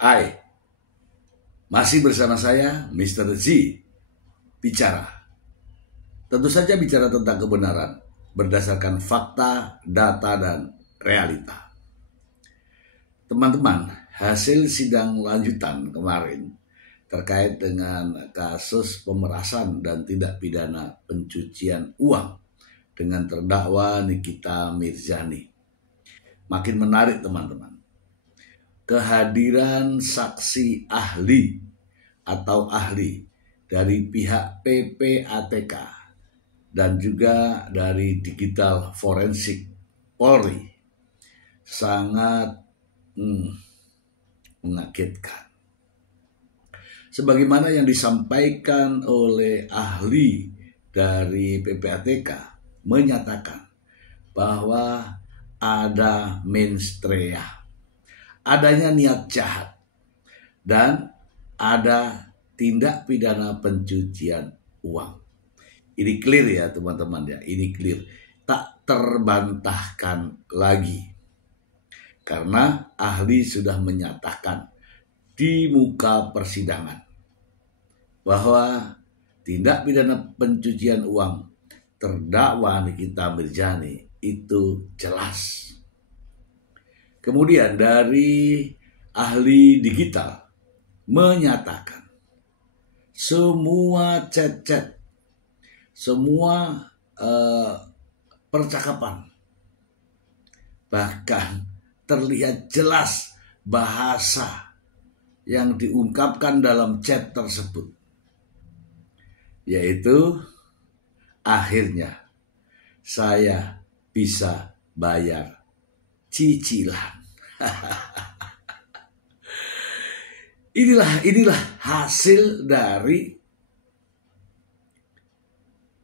Hai, masih bersama saya Mr. Z bicara. Tentu saja bicara tentang kebenaran berdasarkan fakta, data, dan realita. Teman-teman, hasil sidang lanjutan kemarin terkait dengan kasus pemerasan dan tindak pidana pencucian uang dengan terdakwa Nikita Mirzani makin menarik, teman-teman. Kehadiran saksi ahli atau ahli dari pihak PPATK dan juga dari digital forensik Polri sangat mengagetkan. Sebagaimana yang disampaikan oleh ahli dari PPATK menyatakan bahwa ada mens rea, adanya niat jahat, dan ada tindak pidana pencucian uang. Ini clear ya teman-teman ya, ini clear. Tak terbantahkan lagi. Karena ahli sudah menyatakan di muka persidangan bahwa tindak pidana pencucian uang terdakwa Nikita Mirzani itu jelas. Kemudian dari ahli digital menyatakan semua chat-chat, semua percakapan, bahkan terlihat jelas bahasa yang diungkapkan dalam chat tersebut, yaitu akhirnya saya bisa bayar cicilan. Inilah hasil dari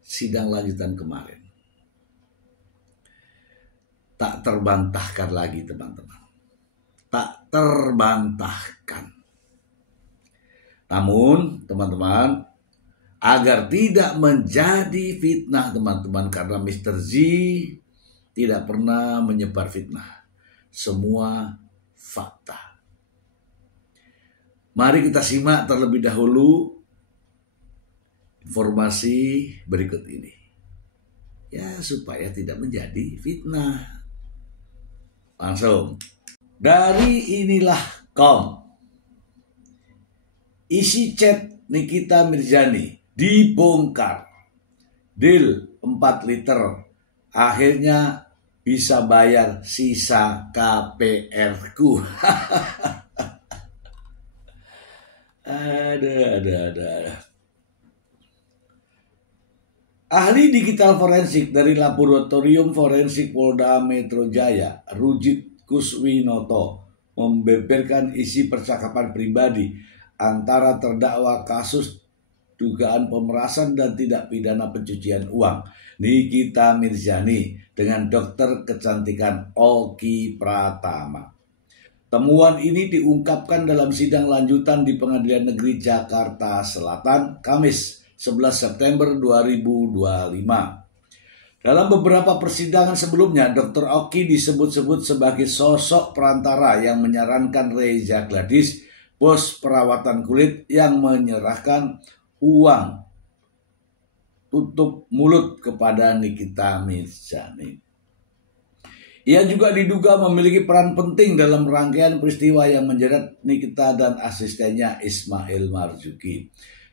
sidang lanjutan kemarin. Tak terbantahkan lagi, teman-teman. Tak terbantahkan. Namun, teman-teman, agar tidak menjadi fitnah, teman-teman, karena Mr. Z tidak pernah menyebar fitnah. Semua fakta. Mari kita simak terlebih dahulu informasi berikut ini. Ya, supaya tidak menjadi fitnah. Langsung. Dari inilah.com. Isi chat Nikita Mirzani dibongkar. Deal 4 liter. Akhirnya bisa bayar sisa KPR-ku. Ada. Ahli digital forensik dari Laboratorium Forensik Polda Metro Jaya, Rujit Kuswinoto, membeberkan isi percakapan pribadi antara terdakwa kasus dugaan pemerasan dan tindak pidana pencucian uang Nikita Mirzani dengan dokter kecantikan Oki Pratama. Temuan ini diungkapkan dalam sidang lanjutan di Pengadilan Negeri Jakarta Selatan Kamis 11 September 2025. Dalam beberapa persidangan sebelumnya, Dr. Oki disebut-sebut sebagai sosok perantara yang menyarankan Reza Gladys, bos perawatan kulit, yang menyerahkan uang tutup mulut kepada Nikita Mirzani. Ia juga diduga memiliki peran penting dalam rangkaian peristiwa yang menjerat Nikita dan asistennya Ismail Marzuki.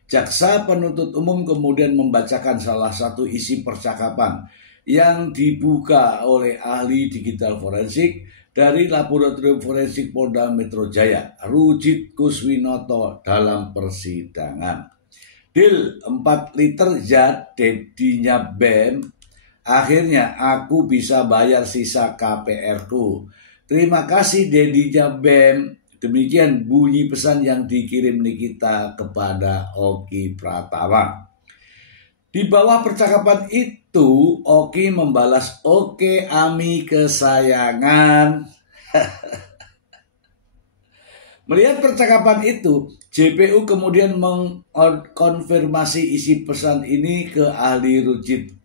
Jaksa penuntut umum kemudian membacakan salah satu isi percakapan yang dibuka oleh ahli digital forensik dari Laboratorium Forensik Polda Metro Jaya, Rujit Kuswinoto, dalam persidangan. Deal 4 liter zat dedinya BEM. Akhirnya aku bisa bayar sisa KPR-ku. Terima kasih dedinya BEM. Demikian bunyi pesan yang dikirim Nikita kepada Oki Pratama. Di bawah percakapan itu, Oki membalas, "Oke Ami kesayangan." Melihat percakapan itu, JPU kemudian mengkonfirmasi isi pesan ini ke ahli Rujit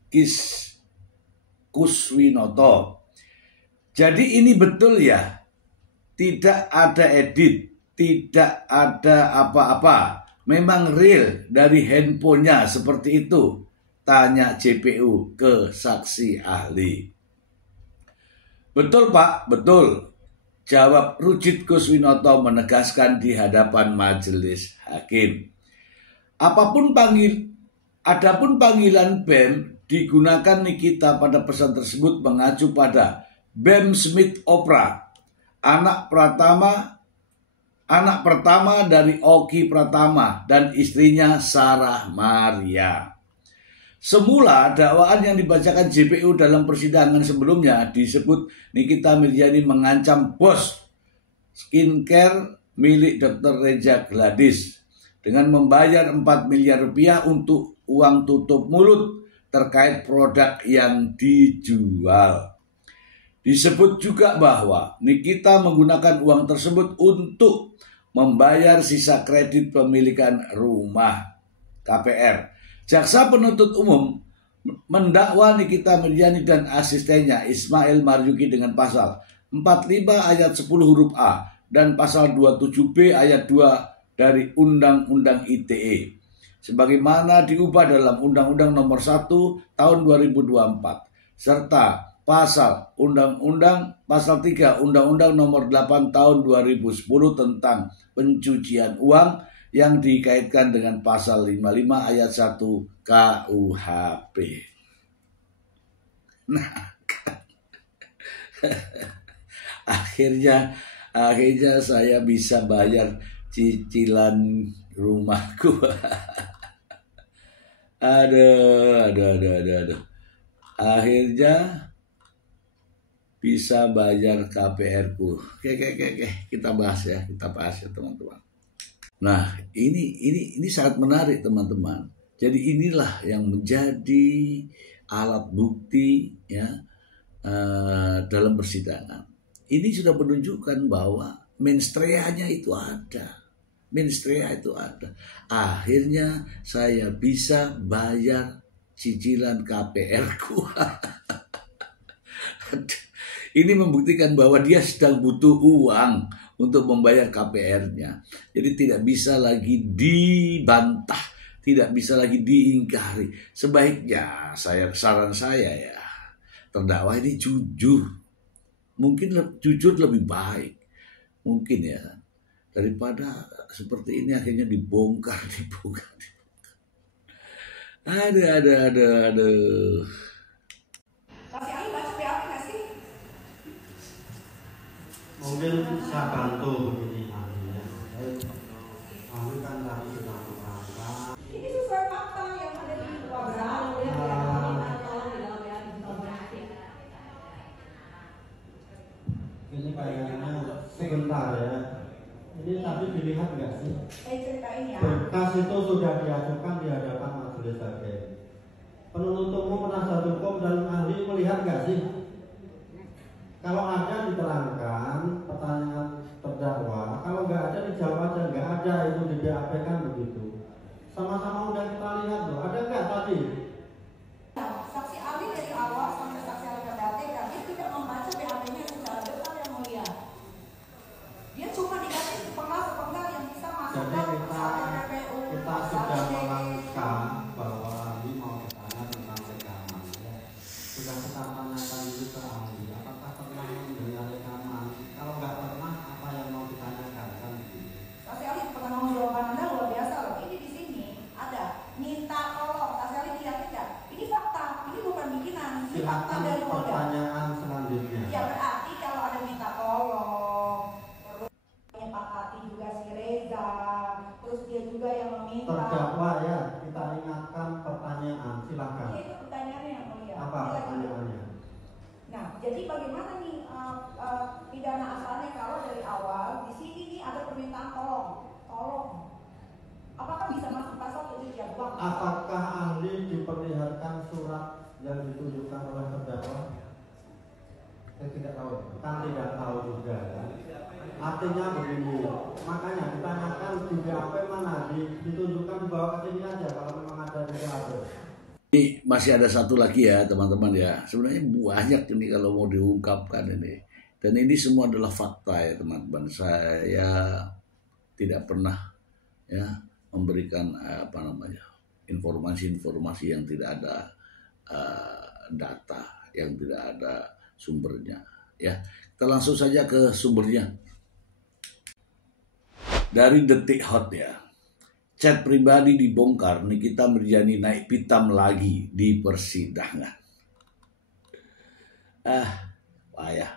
Kuswinoto. Jadi ini betul ya, tidak ada edit, tidak ada apa-apa. Memang real dari handphonenya seperti itu. Tanya JPU ke saksi ahli. Betul Pak, betul. Jawab Rujit Kuswinoto menegaskan di hadapan majelis hakim. Adapun panggilan BEM digunakan Nikita pada pesan tersebut mengacu pada BEM Smith Opra, anak pertama dari Oki Pratama dan istrinya Sarah Maria. Semula dakwaan yang dibacakan JPU dalam persidangan sebelumnya disebut Nikita Mirzani mengancam bos skincare milik Dr. Reza Gladys dengan membayar 4 miliar rupiah untuk uang tutup mulut terkait produk yang dijual. Disebut juga bahwa Nikita menggunakan uang tersebut untuk membayar sisa kredit pemilikan rumah KPR. Jaksa penuntut umum mendakwa Nikita Mirzani dan asistennya Ismail Marzuki dengan pasal 45 ayat 10 huruf A dan pasal 27B ayat 2 dari Undang-Undang ITE. Sebagaimana diubah dalam Undang-Undang Nomor 1 Tahun 2024 serta pasal 3 Undang-Undang Nomor 8 Tahun 2010 tentang pencucian uang yang dikaitkan dengan pasal 55 ayat 1 KUHP. Nah, akhirnya saya bisa bayar cicilan rumahku. Aduh. Akhirnya bisa bayar KPR-ku. Oke, kita bahas ya teman-teman. Nah, ini sangat menarik teman-teman. Jadi inilah yang menjadi alat bukti ya dalam persidangan. Ini sudah menunjukkan bahwa menstreanya itu ada. Akhirnya saya bisa bayar cicilan KPR-ku. Ini membuktikan bahwa dia sedang butuh uang untuk membayar KPR-nya. Jadi tidak bisa lagi dibantah, tidak bisa lagi diingkari. Sebaiknya saran saya ya, terdakwa ini jujur. Mungkin jujur lebih baik. Mungkin ya. Daripada seperti ini akhirnya dibongkar. Aduh. Saksi ahli baca BAP nggak sih? Mungkin saya bantu begini ahlinya. Ahli kan tadi sudah menerangkan. Ini sesuai fakta yang ada di wawancara. Ini kayaknya sebentar ya. Ini tadi dilihat nggak sih? Ceritain ya. Berkas itu sudah diajukan di hadapan majelis hakim. Penuntut umum, penasihat hukum dan ahli melihat nggak sih? Kalau ada diterangkan pertanyaan terdakwa, kalau nggak ada dijawab aja, nggak ada itu di BAP kan begitu. Sama-sama udah kita lihat loh, ada nggak tadi? Saksi ahli dari awal sampai saksi ahli PPAT dia tidak membaca BAP-nya secara detail yang mulia. Dia cuma dikasih sepenggal yang bisa masuk Jadi ke PPU. kita sudah melangkah bahwa ahli mau bertanya tentang rekaman. Sudah kita tanyakan dulu ke ahli, apakah pernah mendengar rekaman? Kalau nggak pernah, apa yang mau ditanyakan kan? Saksi ahli pertanggung jawaban Anda luar biasa loh. Ini di sini ada minta tolong. Saksi ahli lihat tidak? Ini fakta, ini bukan bikinan. Ini fakta Silakan dari Polda. pertanyaan selanjutnya. Ya berarti kalau ada minta tolong, terus Pak Hati juga si Reza, terus dia juga yang meminta. Terdakwa ya, kita ingatkan pertanyaan, silakan. Iya, itu pertanyaannya yang mulia. Apa pertanyaannya? Nah, jadi bagaimana nih pidana asalnya kalau dari awal di sini nih ada permintaan tolong. Apakah bisa masuk pasal pencucian uang? Apakah ahli diperlihatkan surat yang ditunjukkan oleh terdakwa? Saya tidak tahu, kan tidak tahu juga kan? Artinya begini, makanya ditanyakan di BAP mana, ditunjukkan dibawa ke sini aja kalau memang ada di BAP. Ini masih ada satu lagi ya teman-teman ya. Sebenarnya banyak ini kalau mau diungkapkan ini. Dan ini semua adalah fakta ya teman-teman. Saya tidak pernah ya memberikan informasi-informasi yang tidak ada data, yang tidak ada sumbernya. Ya, kita langsung saja ke sumbernya. Dari Detik Hot ya. Chat pribadi dibongkar, Nikita Mirzani naik pitam lagi di persidangan. Payah.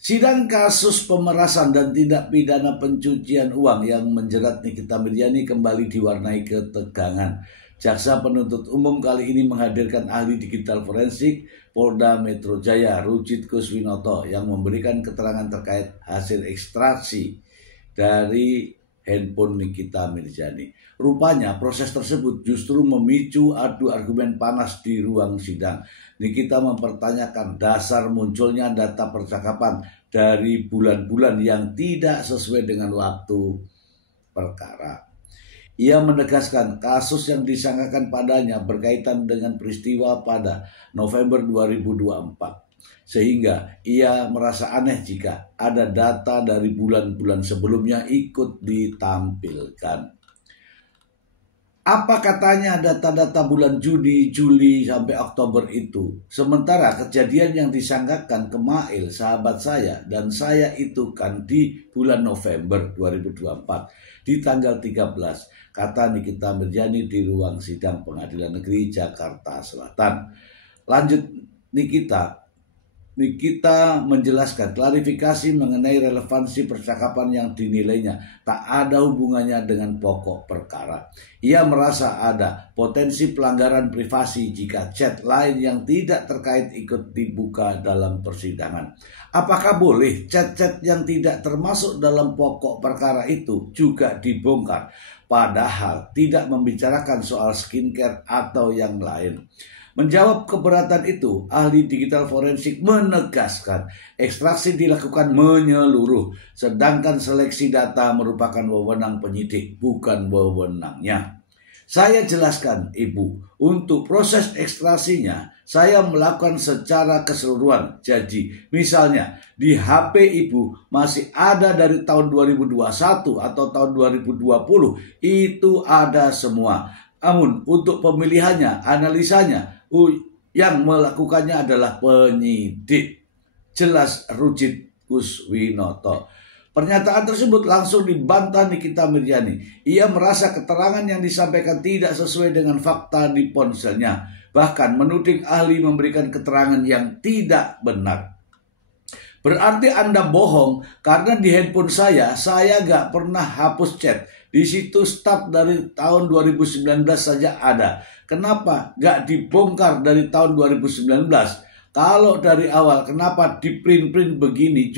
Sidang kasus pemerasan dan tindak pidana pencucian uang yang menjerat Nikita Mirzani kembali diwarnai ketegangan. Jaksa penuntut umum kali ini menghadirkan ahli digital forensik Polda Metro Jaya, Rujit Kuswinoto, yang memberikan keterangan terkait hasil ekstraksi dari handphone Nikita Mirzani. Rupanya proses tersebut justru memicu adu argumen panas di ruang sidang. Nikita mempertanyakan dasar munculnya data percakapan dari bulan-bulan yang tidak sesuai dengan waktu perkara. Ia menegaskan kasus yang disangkakan padanya berkaitan dengan peristiwa pada November 2024. Sehingga ia merasa aneh jika ada data dari bulan-bulan sebelumnya ikut ditampilkan. Apa katanya data-data bulan Juni, Juli, sampai Oktober itu? Sementara kejadian yang disangkakan ke Mail, sahabat saya, dan saya itu kan di bulan November 2024, di tanggal 13, kata Nikita Mirzani di ruang sidang Pengadilan Negeri Jakarta Selatan. Lanjut Nikita menjelaskan klarifikasi mengenai relevansi percakapan yang dinilainya tak ada hubungannya dengan pokok perkara. Ia merasa ada potensi pelanggaran privasi jika chat lain yang tidak terkait ikut dibuka dalam persidangan. Apakah boleh chat-chat yang tidak termasuk dalam pokok perkara itu juga dibongkar, padahal tidak membicarakan soal skincare atau yang lain? Menjawab keberatan itu, ahli digital forensik menegaskan ekstraksi dilakukan menyeluruh, sedangkan seleksi data merupakan wewenang penyidik, bukan wewenangnya. Saya jelaskan, Ibu, untuk proses ekstraksinya, saya melakukan secara keseluruhan. Jadi, misalnya, di HP Ibu masih ada dari tahun 2021 atau tahun 2020, itu ada semua. Namun, untuk pemilihannya, analisanya, yang melakukannya adalah penyidik. Jelas Rujit Kuswinoto. Pernyataan tersebut langsung dibantah Nikita Mirzani. Ia merasa keterangan yang disampaikan tidak sesuai dengan fakta di ponselnya. Bahkan menuding ahli memberikan keterangan yang tidak benar. Berarti Anda bohong karena di handphone saya gak pernah hapus chat. Di situ start dari tahun 2019 saja ada. Kenapa gak dibongkar dari tahun 2019? Kalau dari awal kenapa di print begini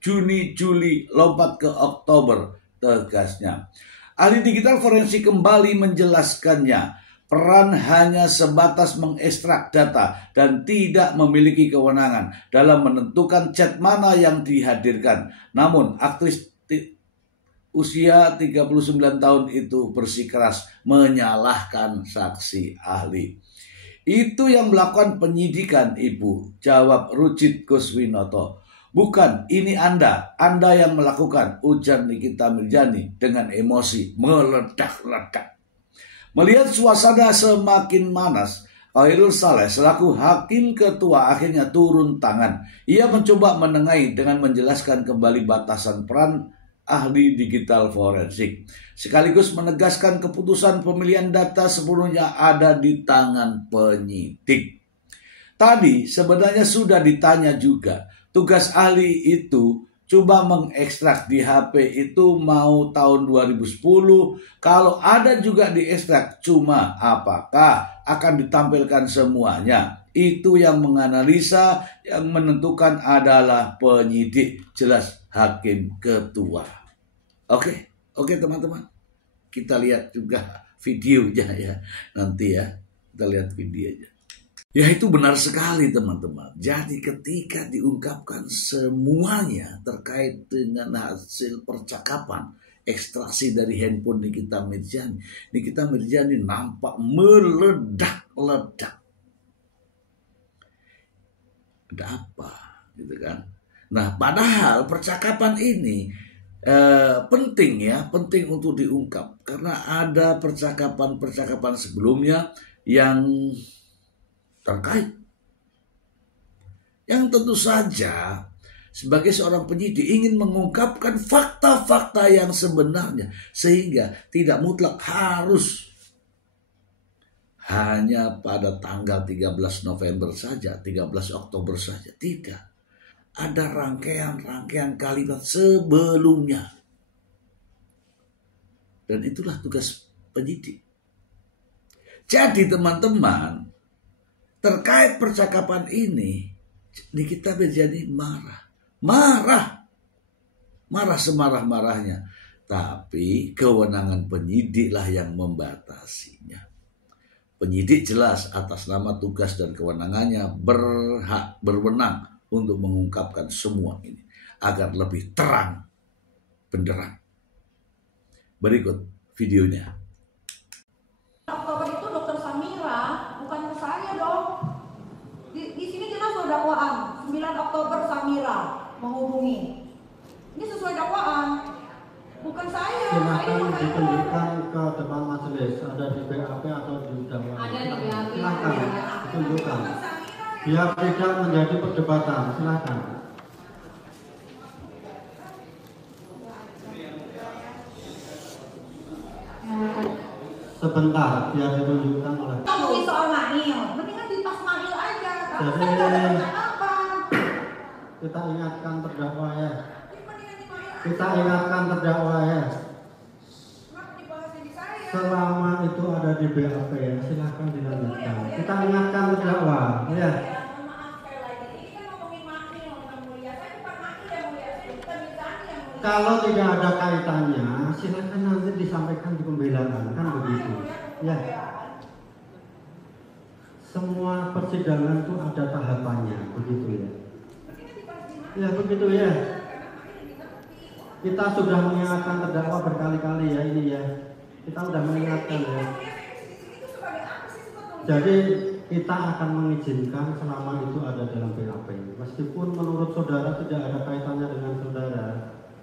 Juni, Juli, lompat ke Oktober, tegasnya. Ahli digital forensik kembali menjelaskannya. Peran hanya sebatas mengekstrak data dan tidak memiliki kewenangan dalam menentukan chat mana yang dihadirkan. Namun aktris usia 39 tahun itu bersikeras menyalahkan saksi ahli. Itu yang melakukan penyidikan, Ibu, jawab Rujit Kuswinoto. Bukan, ini Anda yang melakukan, ujar Nikita Mirzani dengan emosi meledak-ledak. Melihat suasana semakin manas, Khairul Saleh selaku hakim ketua akhirnya turun tangan. Ia mencoba menengahi dengan menjelaskan kembali batasan peran ahli digital forensik, sekaligus menegaskan keputusan pemilihan data sepenuhnya ada di tangan penyidik. Tadi sebenarnya sudah ditanya juga, tugas ahli itu coba mengekstrak di HP itu mau tahun 2010, kalau ada juga diekstrak, cuma apakah akan ditampilkan semuanya? Itu yang menganalisa, yang menentukan adalah penyidik, jelas hakim ketua. Oke teman-teman, kita lihat juga videonya ya, nanti ya, kita lihat videonya. Ya itu benar sekali teman-teman. Jadi ketika diungkapkan semuanya terkait dengan hasil percakapan ekstraksi dari handphone Nikita Mirzani nampak meledak-ledak. Ada apa gitu kan? Nah padahal percakapan ini penting ya, penting untuk diungkap karena ada percakapan-percakapan sebelumnya yang terkait, yang tentu saja sebagai seorang penyidik ingin mengungkapkan fakta-fakta yang sebenarnya sehingga tidak mutlak harus hanya pada tanggal 13 November saja, 13 Oktober saja, tidak. Ada rangkaian-rangkaian kalimat sebelumnya. Dan itulah tugas penyidik. Jadi teman-teman, terkait percakapan ini kita menjadi marah semarah-marahnya. Tapi kewenangan penyidiklah yang membatasinya. Penyidik jelas atas nama tugas dan kewenangannya berwenang untuk mengungkapkan semua ini agar lebih terang benderang. Berikut videonya. Oktober itu Dokter Samira, bukan ke saya dong. Di sini jelas ada dakwaan 9 Oktober Samira menghubungi. Ini sesuai dakwaan, bukan saya. Silakan ditunjukkan ke depan majelis, ada di BAP atau di dakwaan. Ada di BAP. Silakan ditunjukkan. Biar tidak menjadi perdebatan, silakan. Sebentar, biar ditunjukkan oleh. Ngomongin soal Mail, mendingan di tas Mail aja. Jadi kita ingatkan terdakwa ya. Kita ingatkan terdakwa ya. Selama itu ada di BAP ya, silakan dilanjutkan. Kita ingatkan terdakwa ya. Kalau tidak ada kaitannya, silakan nanti disampaikan di pembelaan, kan begitu. Ya. Semua persidangan itu ada tahapannya, begitu ya. Ya begitu ya. Kita sudah mengingatkan terdakwa berkali-kali ya ini ya. Kita sudah mengingatkan ya. Jadi kita akan mengizinkan selama itu ada dalam BAP. Meskipun menurut saudara tidak ada kaitannya dengan saudara,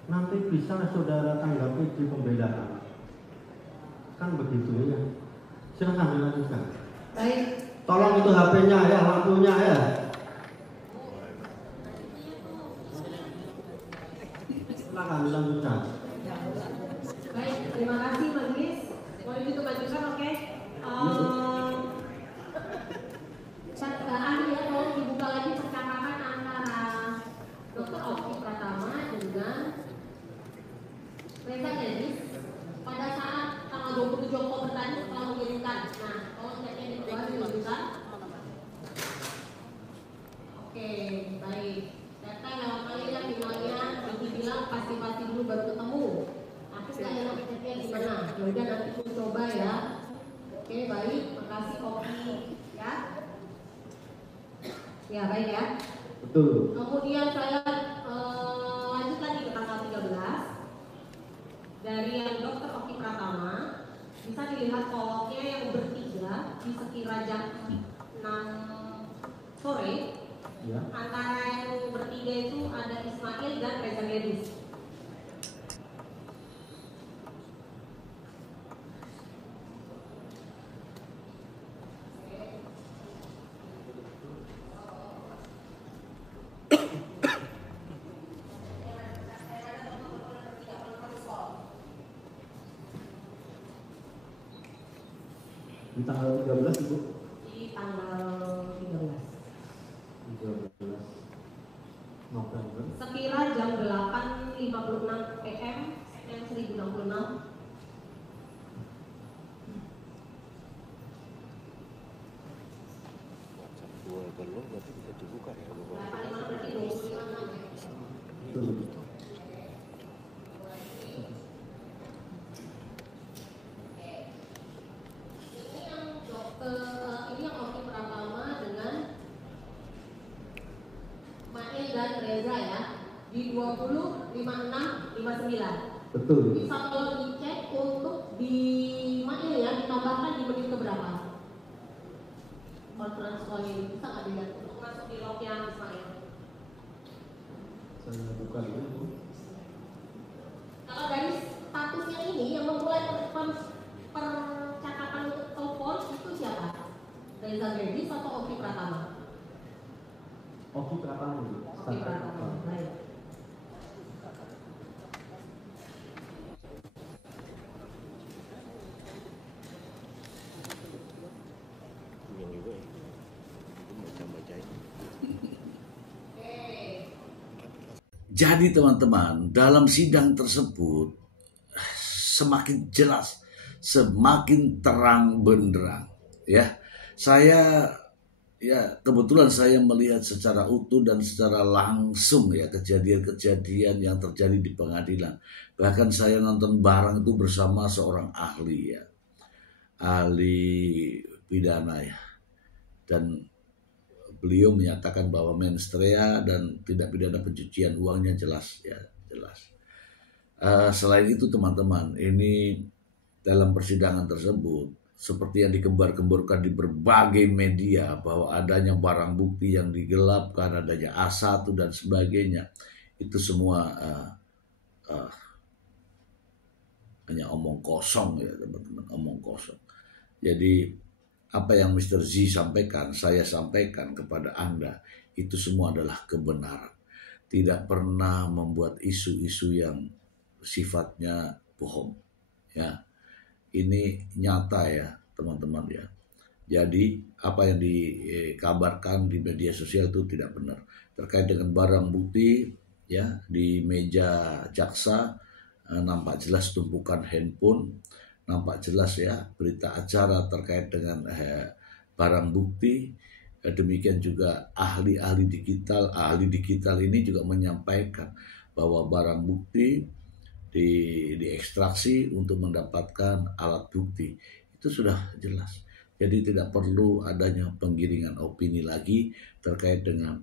nanti bisa saudara tanggapi di pembelaan. Kan begitu ya. Silakan dilanjutkan. Baik. Tolong itu HP-nya ya, lampunya ya. Silakan dilanjutkan. Baik, terima kasih majelis. Boleh dilanjutkan, oke? Ahli ya, kalau dibuka lagi percakapan antara Dr. Oki Pratama dengan Reza Dennis pada saat tanggal 27 Oktober tadi setelah mengirimkan. Nah, kalau chatnya di bawah dilanjutkan. Oke, baik. Data lewat kali yang dimana Diki bilang pasti dulu baru ketemu. Aku nggak enak chatnya gimana? Yaudah nanti aku coba ya. Oke, baik. Makasih Oki ya. Ya baik ya. Betul. Kemudian saya lanjut lagi ke tanggal 13 dari yang Dr. Oki Pratama bisa dilihat kolomnya yang bertiga di sekira jam 6 sore Ya. antara yang bertiga itu ada Ismail dan Reza Dennis. Di tanggal 13 Ibu? Di tanggal 13 November. sekira jam 8.56 PM yang 1066. Berarti bisa dibuka ya. Betul. Ini yang Oki Pratama dengan Mail dan Reza ya di 20, 56, 59. Betul. Bisa kalau dicek untuk di Mail ya ditambahkan di menit keberapa? Conference call ini bisa nggak dilihat untuk masuk di lognya Ismail? Saya buka dulu. dalam percakapan telepon itu siapa? Reza Dedis atau Oki Pratama? Oki Pratama dulu. Oki Pratama. Baik. Yang juga ya. Itu baca-baca ini. Jadi teman-teman, dalam sidang tersebut semakin jelas, semakin terang benderang. Ya, saya kebetulan saya melihat secara utuh dan secara langsung ya kejadian-kejadian yang terjadi di pengadilan. Bahkan saya nonton bareng itu bersama seorang ahli ya, ahli pidana ya, dan beliau menyatakan bahwa mensrea dan tindak pidana pencucian uangnya jelas ya, jelas. Selain itu teman-teman, ini dalam persidangan tersebut seperti yang dikembar-kemborkan di berbagai media bahwa adanya barang bukti yang digelapkan, adanya A1 dan sebagainya, itu semua hanya omong kosong ya teman-teman, omong kosong. Jadi apa yang Mr. Z sampaikan, saya sampaikan kepada Anda, itu semua adalah kebenaran. Tidak pernah membuat isu-isu yang sifatnya bohong. Ya, ini nyata ya teman-teman ya. Jadi apa yang dikabarkan di media sosial itu tidak benar. Terkait dengan barang bukti ya di meja jaksa nampak jelas tumpukan handphone. Nampak jelas ya berita acara terkait dengan barang bukti. Demikian juga ahli digital ini juga menyampaikan bahwa barang bukti diekstraksi untuk mendapatkan alat bukti. Itu sudah jelas. Jadi tidak perlu adanya penggiringan opini lagi terkait dengan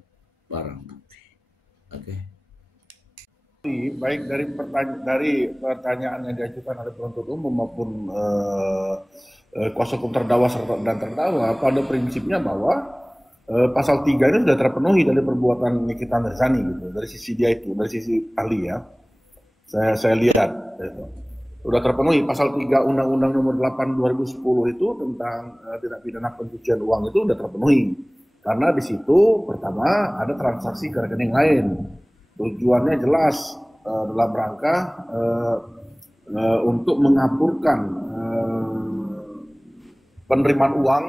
barang bukti. Oke. Baik dari pertanyaan yang diajukan oleh penuntut umum maupun kuasa hukum terdakwa dan terdakwa, pada prinsipnya bahwa pasal 3 ini sudah terpenuhi dari perbuatan Nikita Mirzani gitu, dari sisi dia itu, dari sisi ahli ya. Saya lihat gitu. Sudah terpenuhi pasal 3 Undang-Undang Nomor 8 2010 itu tentang tindak pidana pencucian uang itu sudah terpenuhi. Karena di situ pertama ada transaksi ke rekening lain. Tujuannya jelas dalam rangka untuk mengaburkan penerimaan uang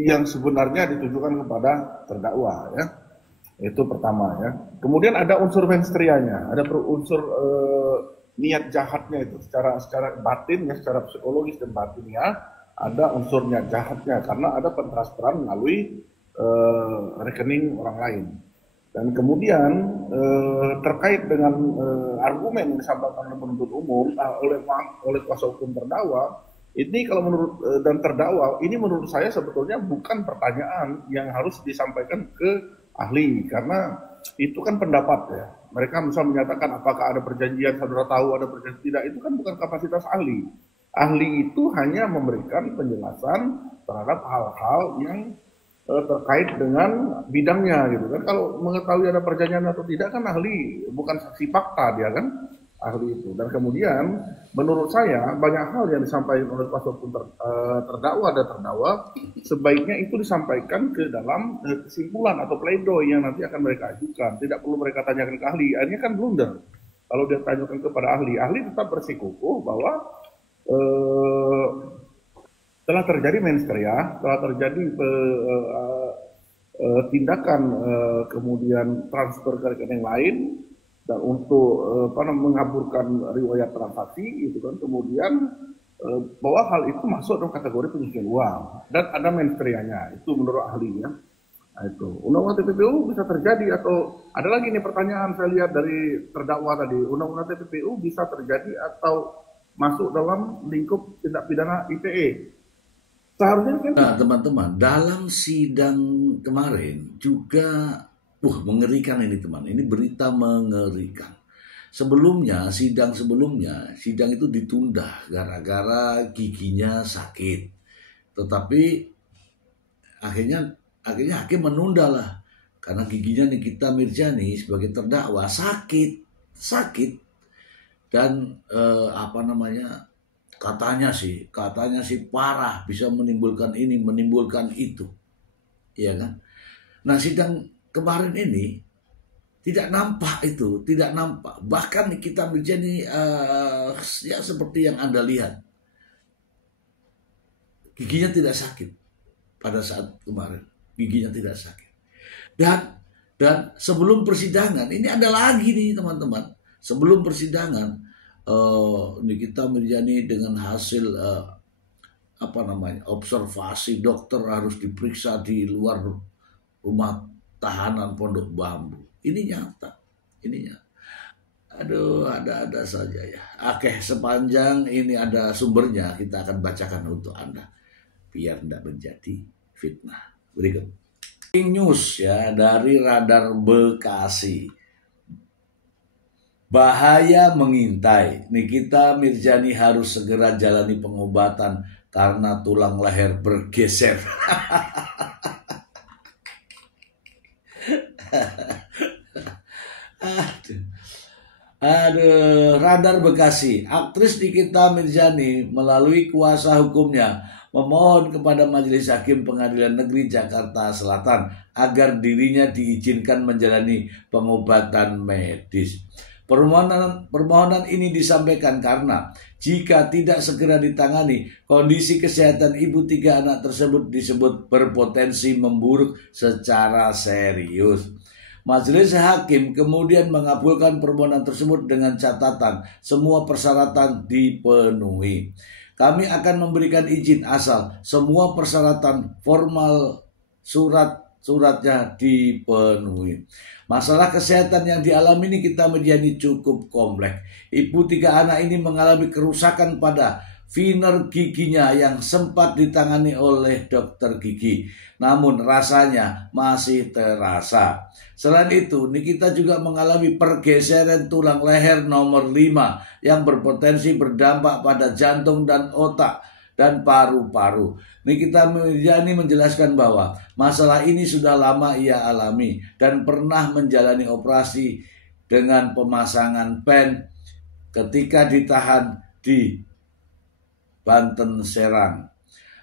yang sebenarnya ditujukan kepada terdakwa ya. Itu pertama ya. Kemudian ada unsur menstrianya, ada unsur niat jahatnya itu secara batin ya, secara psikologis dan batinnya ada unsur niat jahatnya karena ada pentransferan melalui rekening orang lain. Dan kemudian terkait dengan argumen yang disampaikan oleh penuntut umum oleh kuasa hukum terdakwa, ini kalau menurut dan terdakwa ini menurut saya sebetulnya bukan pertanyaan yang harus disampaikan ke ahli karena itu kan pendapat ya. Mereka misal menyatakan apakah ada perjanjian, saudara tahu ada perjanjian tidak, itu kan bukan kapasitas ahli. Ahli itu hanya memberikan penjelasan terhadap hal-hal yang terkait dengan bidangnya gitu kan. Kalau mengetahui ada perjanjian atau tidak kan ahli, bukan saksi fakta dia kan ahli itu. Dan kemudian menurut saya banyak hal yang disampaikan oleh kuasa hukum terdakwa dan terdakwa sebaiknya itu disampaikan ke dalam kesimpulan atau pledoi yang nanti akan mereka ajukan. Tidak perlu mereka tanyakan ke ahli. Akhirnya kan blunder. Kalau dia tanyakan kepada ahli, ahli tetap bersikukuh bahwa telah terjadi menstrea, telah terjadi tindakan kemudian transfer ke rekening lain dan untuk mengaburkan riwayat transaksi gitu kan, kemudian bahwa hal itu masuk dalam kategori pencucian uang dan ada menstreanya, itu menurut ahlinya. Nah, itu undang-undang TPPU bisa terjadi atau ada lagi nih pertanyaan saya lihat dari terdakwa tadi, undang-undang TPPU bisa terjadi atau masuk dalam lingkup tindak pidana ITE. Seharusnya kan. Nah, teman-teman, dalam sidang kemarin juga mengerikan ini teman. Ini berita mengerikan. Sidang sidang itu ditunda gara-gara giginya sakit. Tetapi akhirnya hakim menunda lah. Karena giginya Nikita Mirzani sebagai terdakwa sakit. dan katanya sih parah, bisa menimbulkan ini, menimbulkan itu, ya kan? Nah, sidang kemarin ini tidak nampak itu, tidak nampak. Bahkan Nikita Mirzani ya seperti yang Anda lihat, giginya tidak sakit pada saat kemarin, giginya tidak sakit. Dan sebelum persidangan ini ada lagi nih teman-teman, sebelum persidangan Nikita Mirzani dengan hasil observasi dokter harus diperiksa di luar rumah tahanan Pondok Bambu. Ini nyata. Aduh, ada saja ya. Oke, sepanjang ini ada sumbernya, kita akan bacakan untuk Anda biar tidak menjadi fitnah. Berikut news ya dari Radar Bekasi. Bahaya mengintai. Nikita Mirzani harus segera jalani pengobatan karena tulang leher bergeser. Aduh, Radar Bekasi. Aktris Nikita Mirzani melalui kuasa hukumnya memohon kepada Majelis Hakim Pengadilan Negeri Jakarta Selatan agar dirinya diizinkan menjalani pengobatan medis. Permohonan ini disampaikan karena jika tidak segera ditangani, kondisi kesehatan ibu 3 anak tersebut disebut berpotensi memburuk secara serius. Majelis Hakim kemudian mengabulkan permohonan tersebut dengan catatan semua persyaratan dipenuhi. Kami akan memberikan izin asal semua persyaratan formal suratnya dipenuhi. Masalah kesehatan yang dialami Nikita Mirzani cukup kompleks. Ibu 3 anak ini mengalami kerusakan pada veneer giginya yang sempat ditangani oleh dokter gigi, namun rasanya masih terasa. Selain itu, Nikita juga mengalami pergeseran tulang leher nomor 5 yang berpotensi berdampak pada jantung dan otak dan paru-paru. Nikita Mirzani menjelaskan bahwa masalah ini sudah lama ia alami dan pernah menjalani operasi dengan pemasangan pen ketika ditahan di Banten Serang.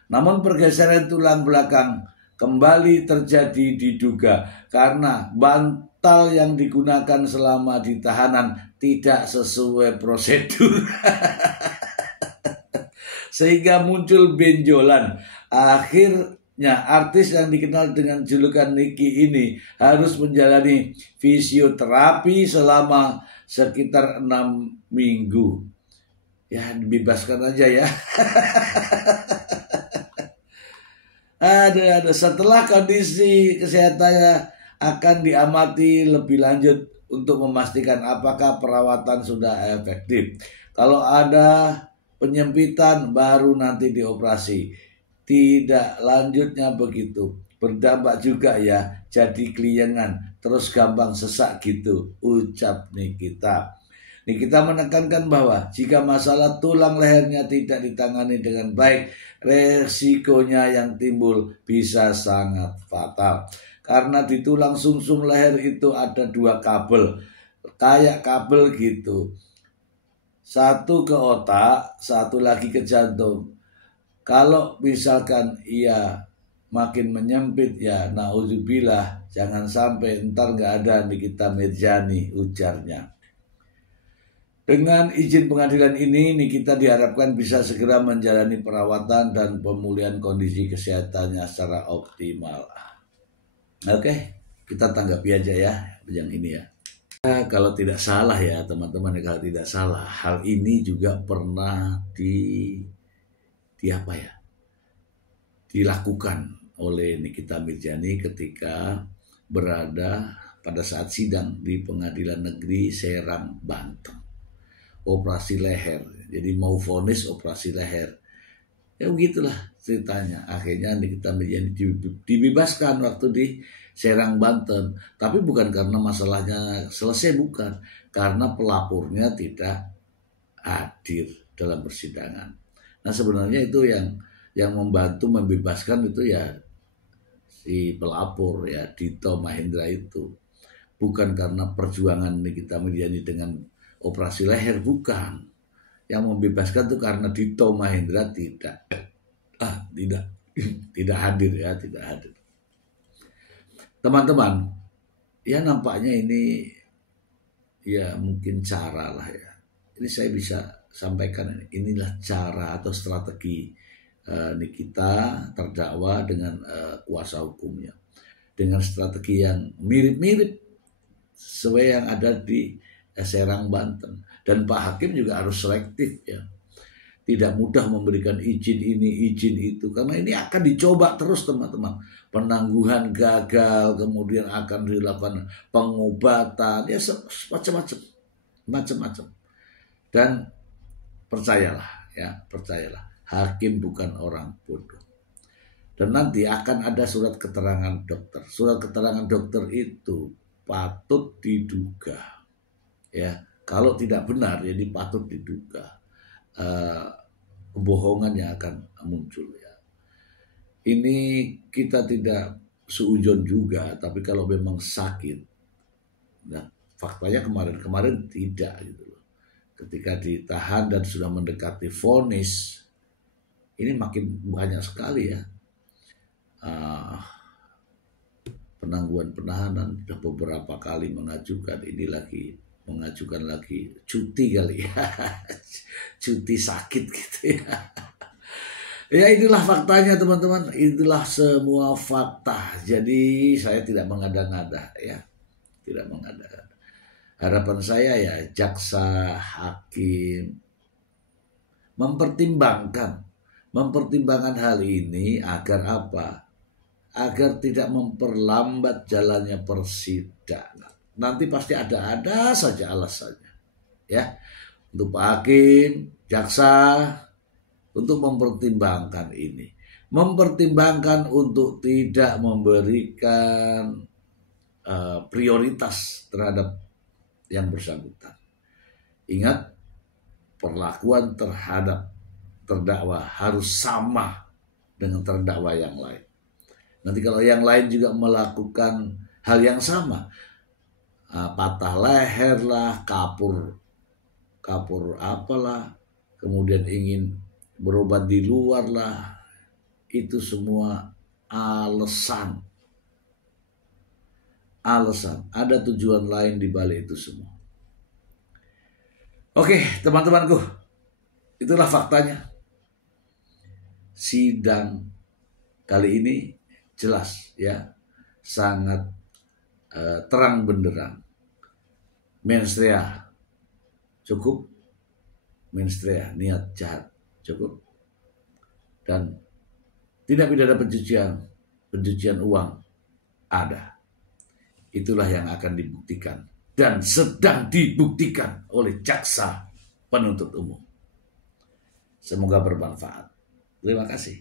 Namun pergeseran tulang belakang kembali terjadi diduga karena bantal yang digunakan selama di tahanan tidak sesuai prosedur. Sehingga muncul benjolan. Akhirnya artis yang dikenal dengan julukan Niki ini harus menjalani fisioterapi selama sekitar 6 minggu. Ya, dibebaskan aja ya. Ada. Setelah kondisi kesehatannya akan diamati lebih lanjut untuk memastikan apakah perawatan sudah efektif. Kalau ada penyempitan baru nanti dioperasi. Tidak lanjutnya begitu. Berdampak juga ya, jadi keliengan, terus gampang sesak gitu, ucap Nikita. Nikita menekankan bahwa jika masalah tulang lehernya tidak ditangani dengan baik, resikonya yang timbul bisa sangat fatal. Karena di tulang sumsum leher itu ada 2 kabel, kayak kabel gitu. Satu ke otak, satu lagi ke jantung. Kalau misalkan ia makin menyempit ya naudzubillah, jangan sampai ntar gak ada Nikita Mirzani, ujarnya. Dengan izin pengadilan ini, Nikita diharapkan bisa segera menjalani perawatan dan pemulihan kondisi kesehatannya secara optimal. Oke, kita tanggapi aja ya yang ini ya. Kalau tidak salah ya teman-teman, kalau tidak salah, hal ini juga pernah dilakukan oleh Nikita Mirzani ketika berada pada saat sidang di Pengadilan Negeri Serang, Banten. Operasi leher, jadi mau vonis operasi leher. Ya begitulah ceritanya. Akhirnya Nikita Mirzani dibebaskan waktu di Serang, Banten. Tapi bukan karena masalahnya selesai, bukan. Karena pelapornya tidak hadir dalam persidangan. Nah sebenarnya itu yang membantu membebaskan itu ya si pelapor ya, Dito Mahendra itu. Bukan karena perjuangan Nikita Mirzani dengan operasi leher, bukan. Yang membebaskan itu karena Dito Mahendra tidak tidak hadir ya, tidak hadir. Teman-teman, ya nampaknya ini ya mungkin cara lah ya. Ini saya bisa sampaikan, inilah cara atau strategi Nikita terdakwa dengan kuasa hukumnya. Dengan strategi yang mirip-mirip sesuai yang ada di Serang, Banten. Dan Pak Hakim juga harus selektif ya. Tidak mudah memberikan izin ini, izin itu. Karena ini akan dicoba terus teman-teman. Penangguhan gagal, kemudian akan dilakukan pengobatan, ya macam-macam. Dan percayalah, Hakim bukan orang bodoh. Dan nanti akan ada surat keterangan dokter. Surat keterangan dokter itu patut diduga. Ya, kalau tidak benar, jadi patut diduga kebohongan yang akan muncul ya. Ini kita tidak seujon juga, tapi kalau memang sakit, nah faktanya kemarin tidak gitu loh. Ketika ditahan dan sudah mendekati vonis, ini makin banyak sekali ya penangguhan penahanan. Sudah beberapa kali mengajukan lagi cuti kali ya. Cuti sakit gitu ya. Ya inilah faktanya teman-teman, itulah semua fakta. Jadi saya tidak mengada-ngada ya. Tidak mengada-ngada. Harapan saya ya jaksa, hakim mempertimbangkan hal ini agar apa? Agar tidak memperlambat jalannya persidangan. Nanti pasti ada saja alasannya. Ya. Untuk Pak Hakim, jaksa untuk mempertimbangkan ini. Mempertimbangkan untuk tidak memberikan prioritas terhadap yang bersangkutan. Ingat, perlakuan terhadap terdakwa harus sama dengan terdakwa yang lain. Nanti kalau yang lain juga melakukan hal yang sama, patah leher lah, kapur apalah, kemudian ingin berobat di luar lah, itu semua alasan. Ada tujuan lain di balik itu semua. Oke, teman-temanku, itulah faktanya. Sidang kali ini jelas ya, sangat terang benderang. Mensrea cukup, mensrea niat jahat cukup, dan tidak pidana pencucian uang ada. Itulah yang akan dibuktikan dan sedang dibuktikan oleh jaksa penuntut umum. Semoga bermanfaat. Terima kasih.